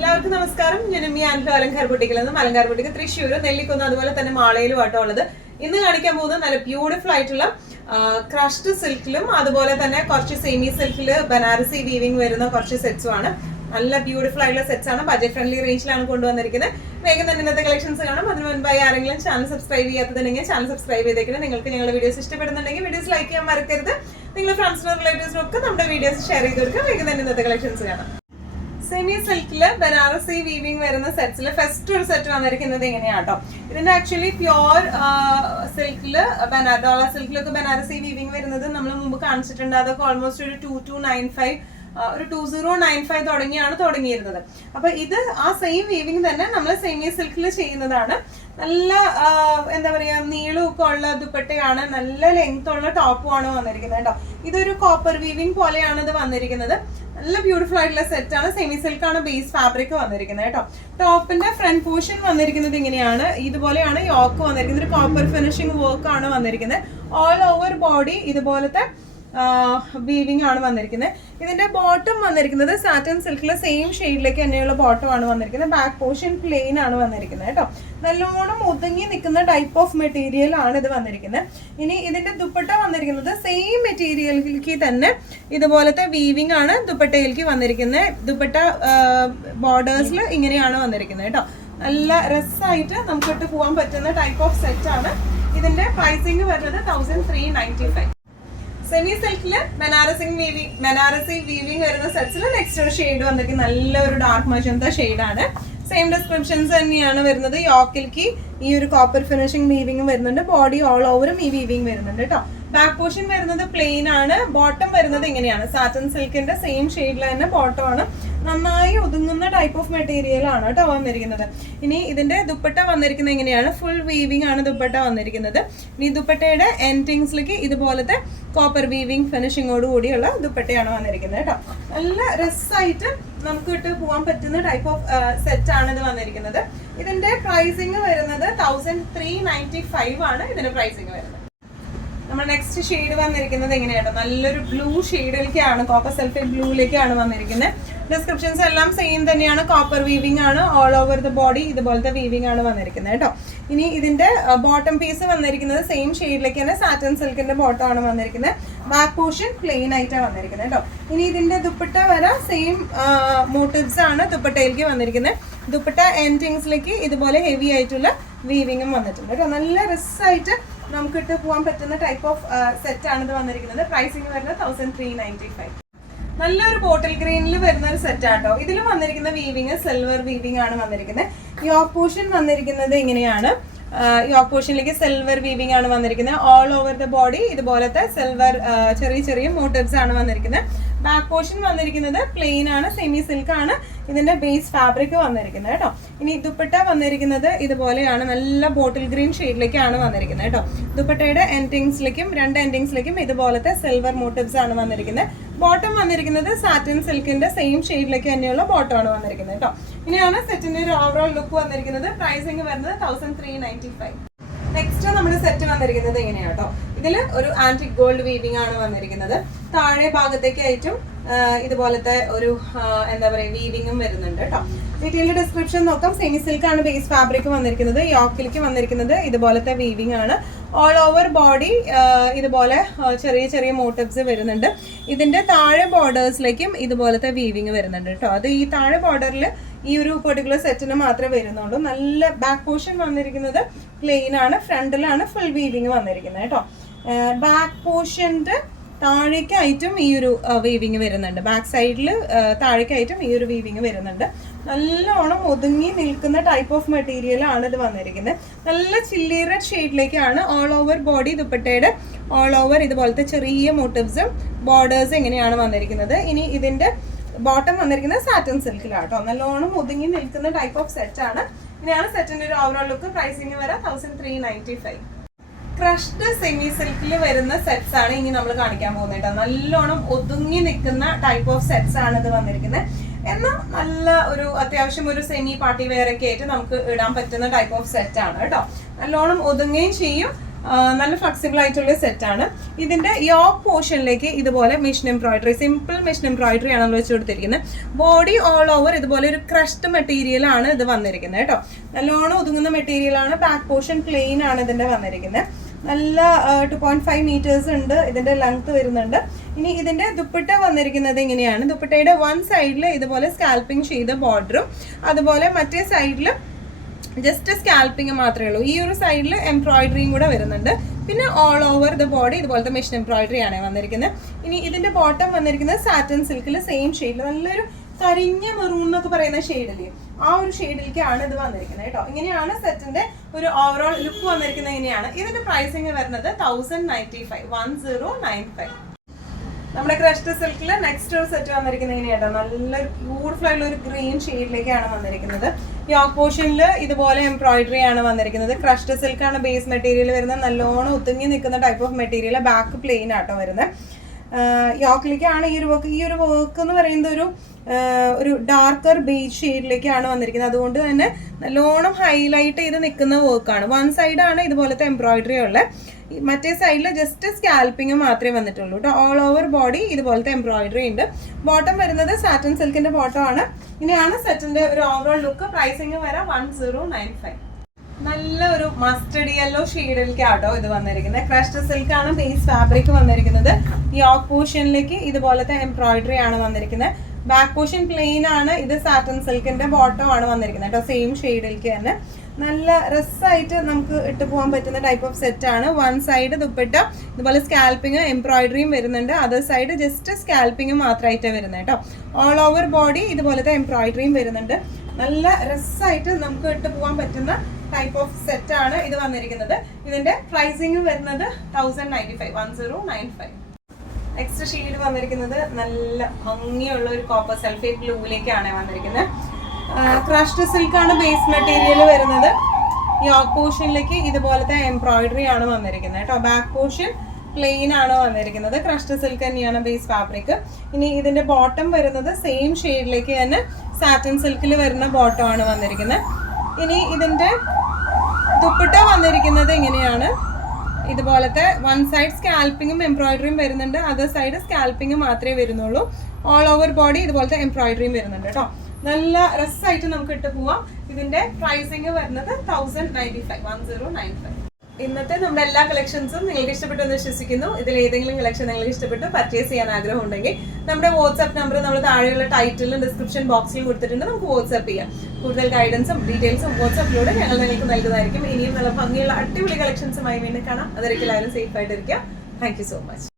എല്ലാവർക്കും നമസ്കാരം. ഞാൻ അലങ്കാർ ബുട്ടിക്കിൽ നിന്നും അലങ്കാർ ബുട്ടിക്ക് തൃശ്ശൂർ നെല്ലിക്കുന്ന് അതുപോലെ തന്നെ മാളയിലും ആട്ടോ ഉള്ളത്. ഇന്ന് കാണിക്കാൻ പോകുന്നത് നല്ല ബ്യൂട്ടിഫുൾ ആയിട്ടുള്ള ക്രഷ്ഡ് സിൽക്കിലും അതുപോലെ തന്നെ കുറച്ച് സെമി സിൽക്കില് ബനാറസി വീവിംഗ് വരുന്ന കുറച്ച് സെറ്റ്സും ആണ്. നല്ല ബ്യൂട്ടിഫുൾ ആയിട്ടുള്ള സെറ്റ്സ് ആണ്. ബജറ്റ് ഫ്രണ്ട്ലി റേഞ്ചിലാണ് കൊണ്ടുവന്നിരിക്കുന്നത്. വേഗം തന്നെ ഇന്നത്തെ കളക്ഷൻസ് കാണാം. അതിന് മുൻപായി ആരെങ്കിലും ചാനൽ സബ്സ്ക്രൈബ് ചെയ്യാത്തതുണ്ടെങ്കിൽ ചാനൽ സബ്സ്ക്രൈബ് ചെയ്തേക്കണം. നിങ്ങൾക്ക് ഞങ്ങളുടെ വീഡിയോസ് ഇഷ്ടപ്പെടുന്നുണ്ടെങ്കിൽ വീഡിയോസ് ലൈക്ക് ചെയ്യാൻ മറക്കരുത്. നിങ്ങൾ ഫ്രണ്ട്സിനും റിലേറ്റീവ്സിനും ഒക്കെ നമ്മുടെ വീഡിയോസ് ഷെയർ ചെയ്ത് കൊടുക്കുക. വേഗം തന്നെ ഇന്നത്തെ കളക്ഷൻസ് കാണാം. സെമി സിൽക്കില് ബനാറസി വീവിംഗ് വരുന്ന സെറ്റ്സിൽ ഫസ്റ്റ് ഒരു സെറ്റ് വന്നിരിക്കുന്നത് എങ്ങനെയാട്ടോ. ഇതിന്റെ ആക്ച്വലി പ്യോർ സിൽക്കില് ഡോളർ സിൽക്കിലൊക്കെ ബനാറസി വീവിംഗ് വരുന്നത് നമ്മൾ മുമ്പ് കാണിച്ചിട്ടുണ്ട്. അതൊക്കെ ഓൾമോസ്റ്റ് ഒരു 2295 ഒരു 2095 തുടങ്ങിയിരുന്നത്. അപ്പൊ ഇത് ആ സെയിം വീവിംഗ് തന്നെ നമ്മൾ സെമി സിൽക്കിൽ ചെയ്യുന്നതാണ്. നല്ല എന്താ പറയാ നീളമൊക്കെ ഉള്ള ദുപ്പട്ടയാണ്, നല്ല ലെങ്ത് ഉള്ള ടോപ്പുമാണ് വന്നിരിക്കുന്നത് കേട്ടോ. ഇതൊരു കോപ്പർ വീവിംഗ് പോലെയാണ് ഇത് വന്നിരിക്കുന്നത്. നല്ല ബ്യൂട്ടിഫുൾ ആയിട്ടുള്ള സെറ്റ് ആണ്. സെമി സിൽക്ക് ആണ് ബേസ് ഫാബ്രിക് വന്നിരിക്കുന്നത് കേട്ടോ. ടോപ്പിന്റെ ഫ്രണ്ട് പോർഷൻ വന്നിരിക്കുന്നത് ഇങ്ങനെയാണ്. ഇതുപോലെയാണ് യോക്ക് വന്നിരിക്കുന്നത്. ഒരു കോപ്പർ ഫിനിഷിംഗ് വർക്ക് ആണ് വന്നിരിക്കുന്നത്. ഓൾ ഓവർ ബോഡി ഇതുപോലത്തെ വീവിംഗ് ആണ് വന്നിരിക്കുന്നത്. ഇതിന്റെ ബോട്ടം വന്നിരിക്കുന്നത് സാറ്റൻ സിൽക്കിലെ സെയിം ഷെയ്ഡിലേക്ക് തന്നെയുള്ള ബോട്ടം ആണ് വന്നിരിക്കുന്നത്. ബാക്ക് പോർഷൻ പ്ലെയിൻ ആണ് വന്നിരിക്കുന്നത് കേട്ടോ. നല്ലോണം ഒതുങ്ങി നിൽക്കുന്ന ടൈപ്പ് ഓഫ് മെറ്റീരിയൽ ആണ് ഇത് വന്നിരിക്കുന്നത്. ഇനി ഇതിന്റെ ദുപ്പട്ട വന്നിരിക്കുന്നത് സെയിം മെറ്റീരിയലിലേക്ക് തന്നെ ഇതുപോലത്തെ വീവിംഗ് ആണ് ദുപ്പട്ടയിലേക്ക് വന്നിരിക്കുന്നത്. ദുപ്പട്ട ബോർഡേഴ്സിൽ ഇങ്ങനെയാണ് വന്നിരിക്കുന്നത് കേട്ടോ. നല്ല രസമായിട്ട് നമുക്കിട്ട് പോകാൻ പറ്റുന്ന ടൈപ്പ് ഓഫ് സെറ്റ് ആണ്. ഇതിന്റെ പ്രൈസിങ് വരുന്നത് 1395. സെമി സിൽക്കില് ബനാറസി വീവിംഗ് വരുന്ന സെറ്റ്സിൽ നെക്സ്റ്റ് ഒരു ഷെയ്ഡ് വന്നിരിക്കുന്നത് നല്ലൊരു ഡാർക്ക് മജന്ത ഷെയ്ഡാണ്. സെയിം ഡിസ്ക്രിപ്ഷൻസ് തന്നെയാണ് വരുന്നത്. യോക്കിലേക്ക് ഈ ഒരു കോപ്പർ ഫിനിഷിംഗ് വീവിംഗ് വരുന്നുണ്ട്. ബോഡി ഓൾ ഓവറും ഈ വീവിംഗ് വരുന്നുണ്ട് കേട്ടോ. ബാക്ക് പോർഷൻ വരുന്നത് പ്ലെയിൻ ആണ്. ബോട്ടം വരുന്നത് ഇങ്ങനെയാണ്. സാറ്റൻ സിൽക്കിന്റെ സെയിം ഷെയ്ഡിൽ തന്നെ ബോട്ടം ആണ്. നന്നായി ഒതുങ്ങുന്ന ടൈപ്പ് ഓഫ് മെറ്റീരിയൽ ആണ് കേട്ടോ വന്നിരിക്കുന്നത്. ഇനി ഇതിന്റെ ദുപ്പട്ട വന്നിരിക്കുന്നത് എങ്ങനെയാണ്. ഫുൾ വീവിംഗ് ആണ് ദുപ്പട്ട വന്നിരിക്കുന്നത്. ഇനി ദുപ്പട്ടയുടെ എൻഡിങ്സിലേക്ക് ഇതുപോലത്തെ കോപ്പർ വീവിംഗ് ഫിനിഷിങ്ങോട് കൂടിയുള്ള ദുപ്പട്ടയാണ് വന്നിരിക്കുന്നത് കേട്ടോ. നല്ല രസമായിട്ട് നമുക്ക് ഇട്ട് പോകാൻ പറ്റുന്ന ടൈപ്പ് ഓഫ് സെറ്റ് ആണ് ഇത് വന്നിരിക്കുന്നത്. ഇതിന്റെ പ്രൈസിങ് വരുന്നത് 1395 ആണ് ഇതിന്റെ പ്രൈസിങ് വരുന്നത്. നമ്മൾ നെക്സ്റ്റ് ഷെയ്ഡ് വന്നിരിക്കുന്നത് എങ്ങനെയാണോ, നല്ലൊരു ബ്ലൂ ഷെയ്ഡിലേക്കാണ്, കോപ്പർ സൾഫേറ്റ് ബ്ലൂയിലേക്കാണ് വന്നിരിക്കുന്നത്. ഡിസ്ക്രിപ്ഷൻസ് എല്ലാം സെയിം തന്നെയാണ്. കോപ്പർ വീവിംഗ് ആണ്. ഓൾ ഓവർ ദ ബോഡി ഇതുപോലത്തെ വീവിംഗ് ആണ് വന്നിരിക്കുന്നത് കേട്ടോ. ഇനി ഇതിന്റെ ബോട്ടം പീസ് വന്നിരിക്കുന്നത് സെയിം ഷെയ്ഡിലേക്ക് തന്നെ സാറ്റൻ സിൽക്കിന്റെ ബോട്ടം ആണ് വന്നിരിക്കുന്നത്. ബാക്ക് പോർഷൻ പ്ലെയിൻ ആയിട്ടാണ് വന്നിരിക്കുന്നത് കേട്ടോ. ഇനി ഇതിന്റെ ദുപ്പട്ട വരെ സെയിം മോട്ടീവ്സ് ആണ് ദുപ്പട്ടയിലേക്ക് വന്നിരിക്കുന്നത്. ദുപ്പട്ട എൻഡിങ്സിലേക്ക് ഇതുപോലെ ഹെവി ആയിട്ടുള്ള വീവിംഗും വന്നിട്ടുണ്ട് കേട്ടോ. നല്ല രസമായിട്ട് നമുക്കിട്ട് പോകാൻ പറ്റുന്ന ടൈപ്പ് ഓഫ് സെറ്റ് ആണ് ഇത് വന്നിരിക്കുന്നത്. പ്രൈസിങ് വരുന്നത് 1395. നല്ലൊരു ബോട്ടിൽ ഗ്രീനിൽ വരുന്ന ഒരു സെറ്റ് ആട്ടോ. ഇതിലും വന്നിരിക്കുന്ന വീവിംഗ് സിൽവർ വീവിംഗ് ആണ് വന്നിരിക്കുന്നത്. യോക്ക് പോർഷൻ വന്നിരിക്കുന്നത് ഇങ്ങനെയാണ്. യോക്ക് പോർഷനിലേക്ക് സിൽവർ വീവിംഗ് ആണ് വന്നിരിക്കുന്നത്. ഓൾ ഓവർ ദ ബോഡി ഇതുപോലത്തെ സിൽവർ ചെറിയ ചെറിയ മോട്ടീവ്സ് ആണ് വന്നിരിക്കുന്നത്. ബാക്ക് പോർഷൻ വന്നിരിക്കുന്നത് പ്ലെയിൻ ആണ്. സെമി സിൽക്ക് ആണ് ഇതിന്റെ ബേസ് ഫാബ്രിക് വന്നിരിക്കുന്നത് കേട്ടോ. ഇനി ദുപ്പട്ട വന്നിരിക്കുന്നത് ഇതുപോലെയാണ്. നല്ല ബോട്ടിൽ ഗ്രീൻ ഷെയ്ഡിലേക്കാണ് വന്നിരിക്കുന്നത് കേട്ടോ. ദുപ്പട്ടയുടെ രണ്ട് എൻഡിങ്സിലേക്കും ഇതുപോലത്തെ സിൽവർ മോട്ടീവ്സ് ആണ് വന്നിരിക്കുന്നത്. ബോട്ടം വന്നിരിക്കുന്നത് സാറ്റിൻ സിൽക്കിന്റെ സെയിം ഷെയ്ഡിലേക്ക് തന്നെയുള്ള ബോട്ടം ആണ് വന്നിരിക്കുന്നത് കേട്ടോ. ഇനിയാണ് സെറ്റിന്റെ ഒരു ഓവറോൾ ലുക്ക് വന്നിരിക്കുന്നത്. പ്രൈസിങ് വരുന്നത് 1395. നെക്സ്റ്റ് നമ്മുടെ സെറ്റ് വന്നിരിക്കുന്നത് എങ്ങനെയാട്ടോ. ഇതില് ഒരു ആന്റിക് ഗോൾഡ് വീവിംഗ് ആണ് വന്നിരിക്കുന്നത്. താഴെ ഭാഗത്തേക്കായിട്ടും ഇതുപോലത്തെ ഒരു എന്താ പറയുക വീവിംഗും വരുന്നുണ്ട് കേട്ടോ. ഡീറ്റെയിൽ ഡിസ്ക്രിപ്ഷൻ നോക്കാം. സെമി സിൽക്ക് ആണ് ബേസ് ഫാബ്രിക് വന്നിരിക്കുന്നത്. യോക്കിലേക്ക് വന്നിരിക്കുന്നത് ഇതുപോലത്തെ വീവിംഗ് ആണ്. ഓൾ ഓവർ ബോഡി ഇതുപോലെ ചെറിയ ചെറിയ മോട്ടീവ്സ് വരുന്നുണ്ട്. ഇതിന്റെ താഴെ ബോർഡേഴ്സിലേക്കും ഇതുപോലത്തെ വീവിംഗ് വരുന്നുണ്ട് കേട്ടോ. അത് ഈ താഴെ ബോർഡറിൽ ഈ ഒരു പെർട്ടിക്കുലർ സെറ്റിന് മാത്രമേ വരുന്നുള്ളൂ. നല്ല ബാക്ക് പോർഷൻ വന്നിരിക്കുന്നത് പ്ലെയിൻ ആണ്. ഫ്രണ്ടിലാണ് ഫുൾ വീവിംഗ് വന്നിരിക്കുന്നത് കേട്ടോ. ബാക്ക് പോർഷന്റെ താഴേക്കായിട്ടും ഈ ഒരു വീവിംഗ് വരുന്നുണ്ട്. ബാക്ക് സൈഡിൽ താഴേക്കായിട്ടും ഈ ഒരു വീവിംഗ് വരുന്നുണ്ട്. നല്ലോണം ഒതുങ്ങി നിൽക്കുന്ന ടൈപ്പ് ഓഫ് മെറ്റീരിയൽ ആണ് ഇത് വന്നിരിക്കുന്നത്. നല്ല ചില്ലി റെഡ് ഷെയ്ഡിലേക്കാണ്. ഓൾ ഓവർ ബോഡി ദുപ്പട്ടയുടെ ഓൾ ഓവർ ഇതുപോലത്തെ ചെറിയ മോട്ടീവ്സും ബോർഡേഴ്സും എങ്ങനെയാണ് വന്നിരിക്കുന്നത്. ഇനി ഇതിന്റെ ബോട്ടം വന്നിരിക്കുന്നത് സാറ്റൻ സിൽക്കിലാട്ടോ. നല്ലോണം ഒതുങ്ങി നിൽക്കുന്ന ടൈപ്പ് ഓഫ് സെറ്റ് ആണ്. ഇനിയാണ് സെറ്റിന്റെ ഒരു ഓവറോൾ ലുക്ക്. പ്രൈസിങ് വരെ 1395. ക്രഷ്ഡ് സെമി സിൽക്കിൽ വരുന്ന സെറ്റ്സ് ആണ് ഇനി നമ്മൾ കാണിക്കാൻ പോകുന്നത് കേട്ടോ. നല്ലോണം ഒതുങ്ങി നിൽക്കുന്ന ടൈപ്പ് ഓഫ് സെറ്റ്സ് ആണ് ഇത് വന്നിരിക്കുന്നത്. എന്നാൽ നല്ല ഒരു അത്യാവശ്യം ഒരു സെമി പാർട്ടി വെയർ ഒക്കെ ആയിട്ട് നമുക്ക് ഇടാൻ പറ്റുന്ന ടൈപ്പ് ഓഫ് സെറ്റ് ആണ് കേട്ടോ. നല്ലോണം ഒതുങ്ങുകയും ചെയ്യും. നല്ല ഫ്ലെക്സിബിൾ ആയിട്ടുള്ള സെറ്റാണ്. ഇതിന്റെ യോക്ക് പോർഷനിലേക്ക് ഇതുപോലെ machine embroidery, simple machine embroidery ആണ് വെച്ച് കൊടുത്തിരിക്കുന്നത്. ബോഡി ഓൾ ഓവർ ഇതുപോലെ ഒരു ക്രഷ്ഡ് മെറ്റീരിയൽ ആണ് ഇത് വന്നിരിക്കുന്നത് കേട്ടോ. നല്ലോണം ഒതുങ്ങുന്ന മെറ്റീരിയൽ ആണ്. ബാക്ക് പോർഷൻ പ്ലെയിൻ ആണ് ഇതിന്റെ വന്നിരിക്കുന്നത്. നല്ല 2.5 മീറ്റേഴ്സ് ഉണ്ട് ഇതിന്റെ ലെങ്ത് വരുന്നുണ്ട്. ഇനി ഇതിന്റെ ദുപ്പട്ട വന്നിരിക്കുന്നത് ഇങ്ങനെയാണ്. ദുപ്പട്ടയുടെ വൺ സൈഡിൽ ഇതുപോലെ സ്കാൽപ്പിംഗ് ചെയ്ത ബോർഡറും അതുപോലെ മറ്റേ സൈഡിൽ ജസ്റ്റ് സ്കാൽപ്പിംഗ് മാത്രമേ ഉള്ളൂ. ഈ ഒരു സൈഡിൽ എംബ്രോയിഡറിയും കൂടെ വരുന്നുണ്ട്. പിന്നെ ഓൾ ഓവർ ദ ബോഡി ഇതുപോലത്തെ മെഷീൻ എംബ്രോയിഡറി ആണ് വന്നിരിക്കുന്നത്. ഇനി ഇതിന്റെ ബോട്ടം വന്നിരിക്കുന്നത് സാറ്റൻ സിൽക്കിൽ സെയിം ഷെയ്ഡിൽ നല്ലൊരു കരിഞ്ഞ മെറൂൺ എന്നൊക്കെ പറയുന്ന ഷെയ്ഡില് ആ ഒരു ഷെയ്ഡിലേക്കാണ് ഇത് വന്നിരിക്കുന്നത് കേട്ടോ. ഇങ്ങനെയാണ് സെറ്റിന്റെ ഒരു ഓവറോൾ ലുക്ക് വന്നിരിക്കുന്നത്. ഇങ്ങനെയാണ് ഇതിന്റെ പ്രൈസിങ് വരുന്നത് 1095. നമ്മുടെ ക്രഷ്ഡ് സിൽക്കിൽ നെക്സ്റ്റ് ഒരു സെറ്റ് വന്നിരിക്കുന്നത് ഇങ്ങനെയാട്ടോ. നല്ലൊരു ബ്യൂട്ടിഫുൾ ആയിട്ടുള്ള ഒരു ഗ്രീൻ ഷെയ്ഡിലേക്കാണ് വന്നിരിക്കുന്നത്. യോക്ക് പോർഷനിൽ ഇതുപോലെ എംബ്രോയിഡറി ആണ് വന്നിരിക്കുന്നത്. ക്രഷ്ഡ് സിൽക്കാണ് ബേസ് മെറ്റീരിയൽ വരുന്നത്. നല്ലോണം ഒതുങ്ങി നിൽക്കുന്ന type of material. Back plain ആട്ടോ വരുന്നത്. യോക്കിലേക്കാണ് ഈ ഒരു വർക്ക് എന്ന് പറയുന്നത് ഒരു ഡാർക്കർ ബേജ് ഷെയ്ഡിലേക്കാണ് വന്നിരിക്കുന്നത്. അതുകൊണ്ട് തന്നെ നല്ലോണം ഹൈലൈറ്റ് ചെയ്ത് നിൽക്കുന്ന വർക്കാണ്. വൺ സൈഡാണ് ഇതുപോലത്തെ എംബ്രോയിഡറി ഉള്ളത്. മറ്റേ സൈഡിൽ ജസ്റ്റ് സ്കാൽപ്പിംഗ് മാത്രമേ വന്നിട്ടുള്ളൂ കേട്ടോ. ഓൾ ഓവർ ബോഡി ഇതുപോലത്തെ എംബ്രോയിഡറി ഉണ്ട്. ബോട്ടം വരുന്നത് സാറ്റൻ സിൽക്കിന്റെ ബോട്ടം ആണ്. ഇനിയാണ് സെറ്റിന്റെ ഒരു ഓവറോൾ ലുക്ക്. പ്രൈസിങ് വരാം 1095. നല്ല ഒരു മസ്റ്റർഡ് യെല്ലോ ഷെയ്ഡിലേക്കാട്ടോ ഇത് വന്നിരിക്കുന്നത്. ക്രഷ്ഡ് സിൽക്ക് ആണ് ബേസ് ഫാബ്രിക് വന്നിരിക്കുന്നത്. യോക്ക് പോർഷനിലേക്ക് ഇതുപോലത്തെ എംബ്രോയിഡറി ആണ് വന്നിരിക്കുന്നത്. ബാക്ക് പോർഷൻ പ്ലെയിൻ ആണ്. ഇത് സാറ്റൻ സിൽക്കിന്റെ ബോട്ടം ആണ് വന്നിരിക്കുന്നത് കേട്ടോ. സെയിം ഷെയ്ഡിലേക്ക് തന്നെ നല്ല രസമായിട്ട് നമുക്ക് ഇട്ട് പോകാൻ പറ്റുന്ന ടൈപ്പ് ഓഫ് സെറ്റ് ആണ്. വൺ സൈഡ് ദുപ്പട്ട ഇതുപോലെ സ്കാൽപ്പിങ് എംബ്രോയിഡറിയും വരുന്നുണ്ട്. അതർ സൈഡ് ജസ്റ്റ് സ്കാൽപ്പിങ് മാത്രമായിട്ട് വരുന്നത് കേട്ടോ. ഓൾ ഓവർ ബോഡി ഇതുപോലത്തെ എംബ്രോയിഡറിയും വരുന്നുണ്ട്. നല്ല രസമായിട്ട് നമുക്ക് ഇട്ട് പോകാൻ പറ്റുന്ന ടൈപ്പ് ഓഫ് സെറ്റ് ആണ് ഇത് വന്നിരിക്കുന്നത്. ഇതിന്റെ പ്രൈസിങ് വരുന്നത് 1095. നെക്സ്റ്റ് ഷെയ്ഡ് വന്നിരിക്കുന്നത് നല്ല ഭംഗിയുള്ള ഒരു കോപ്പർ സൾഫേറ്റ് ബ്ലൂയിലേക്കാണ് വന്നിരിക്കുന്നത്. ക്രഷ്ഡ് സിൽക്ക് ആണ് ബേസ് മെറ്റീരിയൽ വരുന്നത്. യോക്ക് പോർഷനിലേക്ക് ഇതുപോലത്തെ എംബ്രോയിഡറി ആണ് വന്നിരിക്കുന്നത് കേട്ടോ. ബാക്ക് പോർഷൻ പ്ലെയിൻ ആണ് വന്നിരിക്കുന്നത്. ക്രഷ്ഡ് സിൽക്ക് തന്നെയാണ് ബേസ് ഫാബ്രിക്. ഇനി ഇതിന്റെ ബോട്ടം വരുന്നത് സെയിം ഷെയ്ഡിലേക്ക് തന്നെ സാറ്റൻ സിൽക്കിൽ വരുന്ന ബോട്ടം ആണ് വന്നിരിക്കുന്നത്. ഇനി ഇതിന്റെ ദുപ്പട്ട വന്നിരിക്കുന്നത് ഇങ്ങനെയാണ്. ഇതുപോലത്തെ വൺ സൈഡ് സ്കാൽപ്പിങ്ങും എംബ്രോയിഡറിയും വരുന്നുണ്ട്. അതർ സൈഡ് സ്കാൽപ്പിങ് മാത്രമേ വരുന്നുള്ളൂ. ഓൾ ഓവർ ബോഡി ഇതുപോലത്തെ എംബ്രോയിഡറിയും വരുന്നുണ്ട് കേട്ടോ. നല്ല രസമായിട്ട് നമുക്ക് ഇട്ട് പോവാം. ഇതിന്റെ പ്രൈസിങ് വരുന്നത് 1095. ഇന്നത്തെ നമ്മുടെ എല്ലാ കളക്ഷൻസും നിങ്ങൾക്ക് ഇഷ്ടപ്പെട്ടു എന്ന് വിശ്വസിക്കുന്നു. ഇതിൽ ഏതെങ്കിലും കളക്ഷൻ നിങ്ങൾക്ക് ഇഷ്ടപ്പെട്ടു പർച്ചേസ് ചെയ്യാൻ ആഗ്രഹം ഉണ്ടെങ്കിൽ നമ്മുടെ വാട്സ്ആപ്പ് നമ്പർ നമ്മൾ താഴെയുള്ള ടൈറ്റിലും ഡിസ്ക്രിപ്ഷൻ ബോക്സിൽ കൊടുത്തിട്ടുണ്ട്. നമുക്ക് വാട്സ്ആപ്പ് ചെയ്യാം. കൂടുതൽ ഗൈഡൻസും ഡീറ്റെയിൽസും വാട്സ്ആപ്പിലൂടെ ഞങ്ങൾ നിങ്ങൾക്ക് നൽകുന്നതായിരിക്കും. ഇനിയും നല്ല ഭംഗിയുള്ള അടിപൊളി കളക്ഷൻസുമായി വീണ്ടും കാണാം. അതൊരിക്കലും സേഫ് ആയിട്ടിരിക്കാം. Thank you so much.